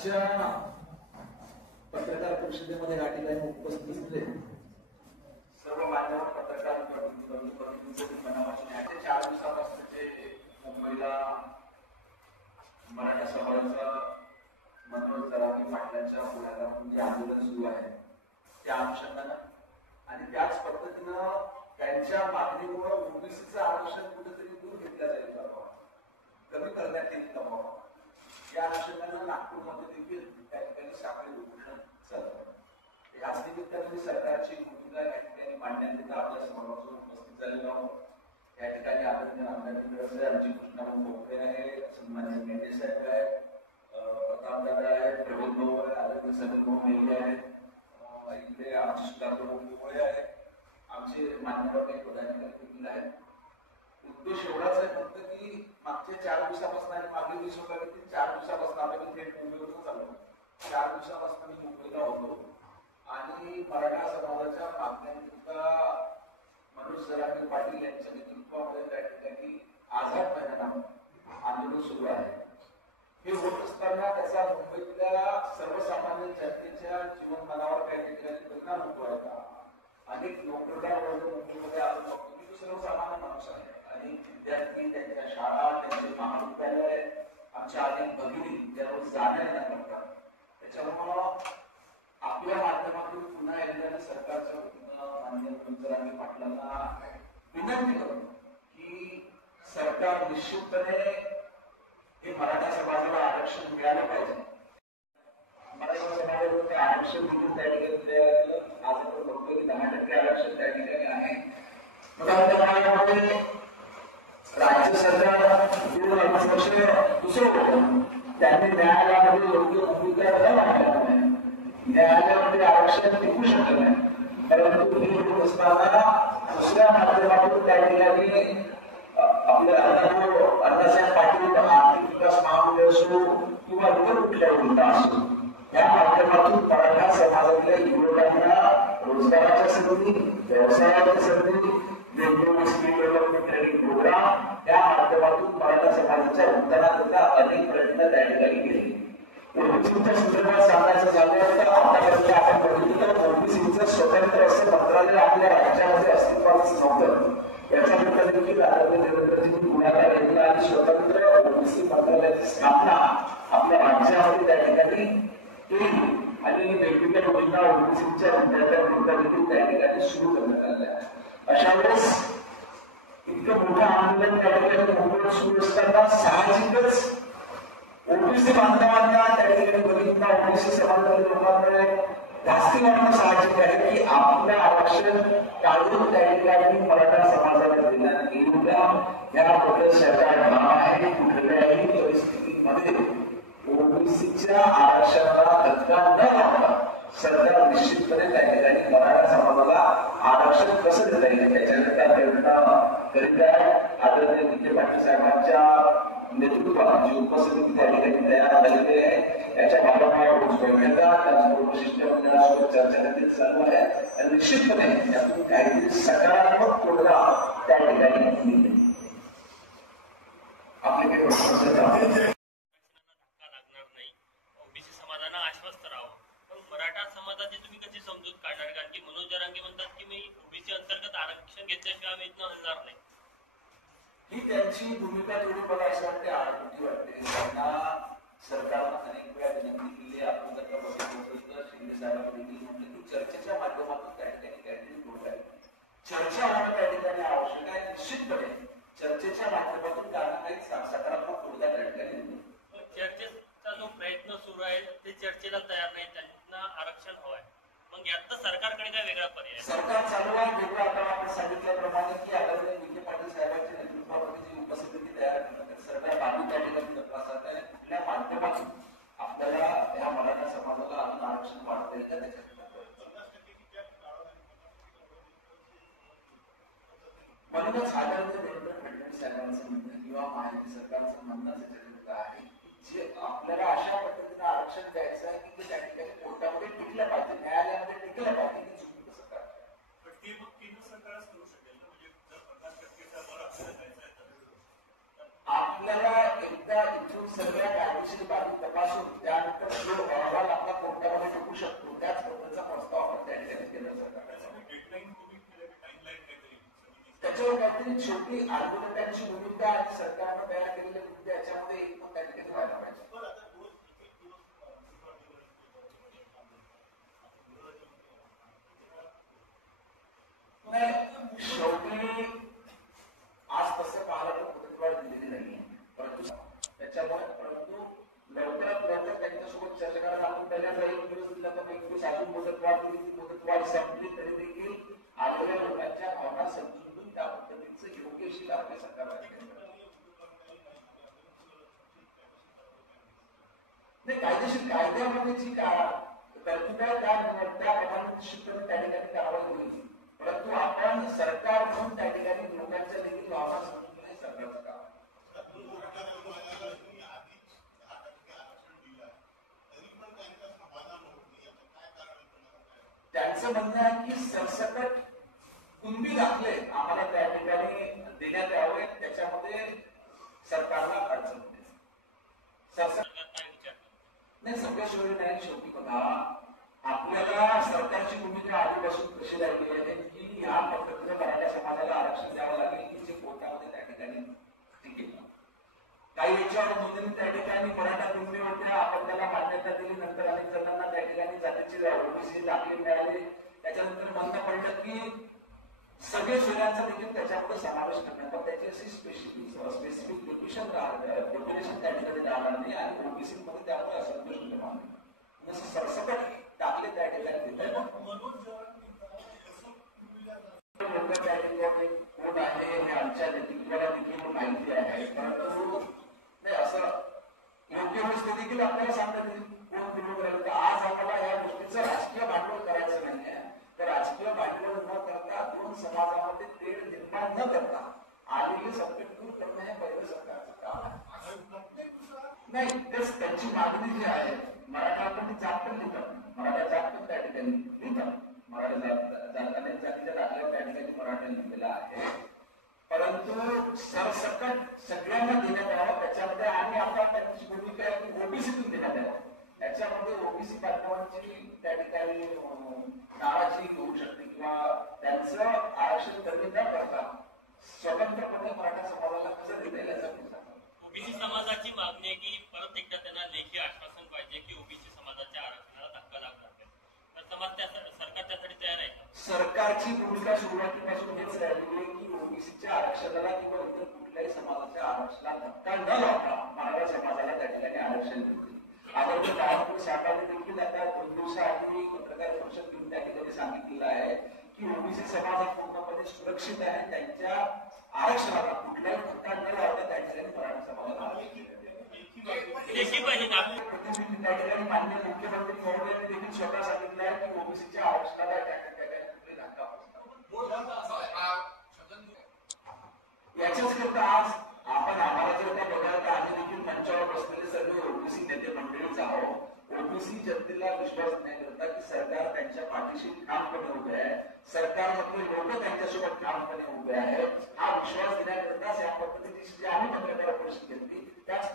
आजच्या पत्रकार परिषदेमध्ये या ठिकाणी उपस्थित असलेले सर्व मान्यवर पत्रकार मनापासून 4 दिवसापासून जे मुंबईला मराठा समाजाचा मनोज जरांगे पाटलांच्या पुढाकारातून जे आंदोलन सुरू आहे त्या अनुषंगाने आणि त्याच पद्धतीनं त्यांच्या मागणीमुळे ओबीसीचं आरक्षण कुठेतरी दूर घेतलं जाईल कमी करण्यात येईल का या अनुषंगाने नागपूरमध्ये देखील त्या ठिकाणी साखळी उपोषण चालतं। याच निमित्ताने सरकारची भूमिका या ठिकाणी मांडण्यात आपल्या समोर उपस्थित झालेलो आहोत। या ठिकाणी आदरणीय आमदार आमची कृष्णाभाऊ मोकळे आहे, सन्माननीय मेंढे साहेब आहेत, प्रतापदादा आहेत, प्रवीण भाऊ आहे, आदरणीय समीर भाऊ मेघे आहेत, इकडे आमचे सुधाकर भाऊ आहे, आमचे मान्यवर काही पदाधिकारी देखील आहेत। उद्देश एवढाच आहे फक्त की मागच्या 4 दिवसापासून आणि मागील 20 होता 4 दिवसापासून आपण थेट मुंबईवरून चालू 4 दिवसापासून मी मुंबईला होतो आणि मराठा समाजाच्या मागण्यांकरिता मनोज जरांगे पाटील यांच्या नेतृत्वामध्ये त्या ठिकाणी आझाद मैदानात आंदोलन सुरू आहे। हे होत असताना त्याचा मुंबईतल्या सर्वसामान्य जनतेच्या जीवनमानावर काही ठिकाणी परिणाम होतो आहे का? अनेक नोकरदार वर्ग मुंबईमध्ये आपण बघतो की सर्वसामान्य माणूस आहे आणि विद्यार्थी त्यांच्या शाळा त्यांचे महाविद्यालय आमच्या अनेक भगिनी ज्यावर जाण्या येण्या करतात। त्याच्यामुळं आपल्या माध्यमातून पुन्हा एकदा सरकारच्या वतीनं माननीय मनोज जरांगे पाटलांना विनंती करतो की सरकार निश्चितपणे हे मराठा समाजाला आरक्षण मिळालं पाहिजे। मराठा समाजाला आरक्षण देखील त्या ठिकाणी तयार केलं। आज आपण बघतो की 10% आरक्षण त्या ठिकाणी आहे। राज्य सरकार 2 वर्ष दुसरं होतं त्यांनी न्यायालयामध्ये योग्य भूमिका न मांडल्यामुळे न्यायालयामध्ये आरक्षण टिकू शकलं नाही। परंतु हे होत असताना दुसऱ्या माध्यमातून त्या ठिकाणी आपल्या अण्णासाहेब पाटील आर्थिक विकास महामंडळ असो किंवा इतर कुठल्या योजना असो या माध्यमातून मराठा समाजातल्या युवकांना रोजगाराच्या संधी, व्यवसायाच्या संधी, वेगवेगळे स्किल डेव्हलपमेंट ट्रेनिंग प्रोग्राम या माध्यमातून मराठा समाजाच्या उत्थानाकरता अनेक प्रयत्न त्या ठिकाणी केले। ओबीसीच्या संदर्भात सांगायचं झालं तर आतापर्यंत आपण बघितलं तर ओबीसीचं स्वतंत्र असं मंत्रालय आपल्या राज्यामध्ये अस्तित्वात नव्हतं। याच्यानंतर देखील आदरणीय देवेंद्रजींनी पुढाकार घेतला आणि स्वतंत्र ओबीसी मंत्रालयाची स्थापना आपल्या राज्यामध्ये त्या ठिकाणी केली आणि वेगवेगळ्या योजना ओबीसीच्या विद्यार्थ्यांकरिता देखील त्या ठिकाणी सुरू करण्यात आल्या। अशा वेळेस इतकं मोठं आंदोलन त्या ठिकाणी मुंबईत सुरू असताना साहजिकच ओबीसी बांधवांना त्या ठिकाणी बघितलं ओबीसी समाजातील लोकांकडे जास्ती वाटणं साहजिक आहे की आपलं आरक्षण काढून त्या ठिकाणी मराठा समाजाला देण्यात येईल का याबद्दल सरकार ठाम आहे। कुठल्याही परिस्थितीमध्ये ओबीसीच्या आरक्षणाला धक्का न लावता सरकार निश्चितपणे त्या ठिकाणी मराठा समाजाला आरक्षण कसं देता येईल त्याच्याकरता प्रयत्न करीत आहे। आदरणीय विखे पाटील साहेबांच्या नेतृत्वात जी उपसमिती त्या ठिकाणी तयार झालेली आहे याच्या भागात रोज बैठका त्याचबरोबर शिष्टमंडळासोबत चर्चा देखील चालू आहे आणि निश्चितपणे यातून काहीतरी सकारात्मक तोडगा त्या ठिकाणी आपले काही प्रश्न मराठा समाजाची तुम्ही कशी समजूत काढणार? कारण की मनोज जरांगे म्हणतात की मी ओबीसी अंतर्गत आरक्षण घेतल्याशिवाय आम्ही इथनं हलणार नाही। ही त्यांची भूमिका थोडी मला असं वाटते आडकुठी वाटते। त्यांना सरकारनं अनेक वेळा विनंती केली। आपण जर का बघितलं तर शिंदे साहेबांनी देखील म्हटलं की चर्चेच्या माध्यमातून त्या ठिकाणी काहीतरी तोडगा येईल। चर्चा होणं त्या ठिकाणी आवश्यक आहे। निश्चितपणे चर्चेच्या माध्यमातून त्यांना काही सकारात्मक तोडगा त्या ठिकाणी येईल। चर्चेचा जो प्रयत्न सुरू आहे ते चर्चेला तयार नाही, त्यांना आरक्षण हवंय। मग यात सरकारकडे काय वेगळा पर्याय? सरकार चालू आहे वेगळं। आता आपण सांगितल्याप्रमाणे की आदरणीय विखे पाटील साहेबांच्या नेतृत्वामध्ये जी उपसमिती तयार करण्यात सरकार बाजू त्या ठिकाणी तपासत आहे। कुठल्या माध्यमातून आपल्याला या मराठा समाजाला अजून आरक्षण वाढता येईल का त्याच्याकडे म्हणूनच आदरणीय देवेंद्र फडणवीस साहेबांचं म्हणणं किंवा माहिती सरकारचं म्हणणं त्याच्याकडे आहे जे आपल्याला अशा पद्धतीने आरक्षण द्यायचं आहे की त्या ठिकाणी कोर्टामध्ये टिकलं पाहिजे, न्यायालयामध्ये टिकलं पाहिजे की चुकीचं सरकार पण ते मग केंद्र सरकारच करू शकेल ना। म्हणजे जर 50%चा वर आपल्याला द्यायचा आहे तर आपल्याला एकदा इथून सगळ्या कायदेशीर बाबी तपासून त्यानंतर तर जो अहवाल आपला कोर्टामध्ये टिकू शकतो त्याच पद्धतीचा प्रस्ताव आपण त्या ठिकाणी केंद्र सरकारकडे त्याच्यावर काहीतरी छोटी आंदोलकांची भूमिका आणि सरकारनं तयार केलेली भूमिका याच्यामध्ये एक पण त्या ठिकाणी व्हायला पाहिजे. नाही शेवटी आज तसं पाहायला तर मुदतवाढ दिलेली नाही, परंतु लवकरात लवकर त्यांच्यासोबत चर्चा करायला आपण पहिल्यांदा एक दिवस दिला तर एक दिवस अजून मुदतवाढ दिली, ती मुदतवाढ संपली तरी देखील आलेल्या लोकांच्या भावना समजून घेऊन त्या पद्धतीचं योग्यशील आपल्या सरकारला नाही कायदेशीर कायद्यामध्ये जी तरतूद आहे त्याप्रमाणे निश्चितपणे त्या ठिकाणी कारवाई होईल, परंतु आपण सरकार म्हणून त्या ठिकाणी लोकांच्या देखील भावना समजून घेणे सरकारचं काम आहे. त्यांचं म्हणणं आहे की सरसकट कुणबी दाखले आम्हाला त्या ठिकाणी देण्यात यावे, त्याच्यामध्ये सरकारला अडचण होते. नाही सगळ्याशिवाय नाही. शेवटी बघा आपल्याला सरकारची भूमिका आधीपासून कशी राहिली आहे की या पद्धतीने मराठा समाजाला आरक्षण द्यावं लागेल की जे कोर्टामध्ये त्या ठिकाणी टिकेल. काही याच्यावर नोंदणी त्या ठिकाणी मराठा कुणबी होत्या, आपण त्याला मान्यता दिली, नंतर अनेक जणांना त्या ठिकाणी जातीचे ओबीसी दाखले मिळाले, त्याच्यानंतर म्हणणं पडलं की सगळे सोयऱ्यांचा देखील त्याच्यामध्ये समावेश करण्यात, पण त्याची अशी स्पेसिफिक डेफिनेशन त्या ठिकाणी राहणार नाही आणि ओबीसी मध्ये त्यामुळे असंतोष निर्माण होईल. सरसकट दाखले त्या ठिकाणी देत आहे कोण आहे हे आमच्या नेतृत्वाला देखील माहिती आहे, परंतु नाही असं योग्य गोष्ट देखील आपल्याला सांगण्यात येईल कोण विरोध राहील. आज आम्हाला या गोष्टीचं राजकीय भांडवल करायचं नाही आहे, तर राजकीय भांडवल न करता दोन समाजामध्ये तेढ निर्माण न करता आलेली संकट दूर करणं हे पहिलं सरकारचं काम आहे. नाही तेच त्यांची मागणी जी आहे मराठा आपण जात पण लिहितात, मराठा जात पण त्या ठिकाणी लिहितात, मराठा जाताने जातीच्या दाखल्यात त्या ठिकाणी मराठा लिहिलेला आहे, परंतु सरसकट सगळ्यांना देण्यात यावं त्याच्यामध्ये आणि आता त्यांची भूमिका आहे की ओबीसीतून देण्यात यावं. त्याच्यामध्ये ओबीसी बांधवांची त्या ठिकाणी नाराजी होऊ शकते किंवा त्यांचं आरक्षण कमी न करता स्वतंत्रपणे मराठा समाजाला कसं देता येईल याचा विचार. ओबीसी समाजाची मागणी आहे की परत एकदा त्यांना लेखी आश्वासन पाहिजे की ओबीसी समाजाच्या आरक्षणाला धक्का लागणार नाही, तर सरकार त्यासाठी तयार आहे का? सरकारची भूमिका सुरुवातीपासून हेच राहिली आहे की ओबीसीच्या आरक्षणाला किंवा इतर कुठल्याही समाजाच्या आरक्षणाला धक्का न लावता मराठा समाजाला त्या ठिकाणी आरक्षण देतील. आदरणीय बाळासाहेब साहेबांनी देखील आता 2 दिवसाआधी पत्रकार परिषद घेऊन त्या ठिकाणी सांगितलेलं आहे की ओबीसी समाज हा पूर्णपणे सुरक्षित आहे, त्यांच्या आरक्षणाला कुठल्याही धक्का न लावता त्या ठिकाणी मराठा समाजाला आरक्षण लेखी पाहिजे का? प्रतिनिधी त्या ठिकाणी माननीय मुख्यमंत्री महोदयांनी देखील स्वतः सांगितलं आहे की ओबीसीच्या आरक्षणाला त्या ठिकाणी कुठे धक्का याच्याच करता आज आपण आम्हाला जर का बघायला आम्ही देखील मंचावर बसलेले सगळे ओबीसी नेते मंडळीच आहोत. ओबीसी जनतेला विश्वास देण्याकरता की सरकार त्यांच्या पाठीशी ठामपणे उभे आहे, सरकारमधले लोक त्यांच्यासोबत ठामपणे उभे आहेत, हा विश्वास देण्याकरताच या पद्धतीची जी आम्ही पत्रकार परिषद घेतली त्याच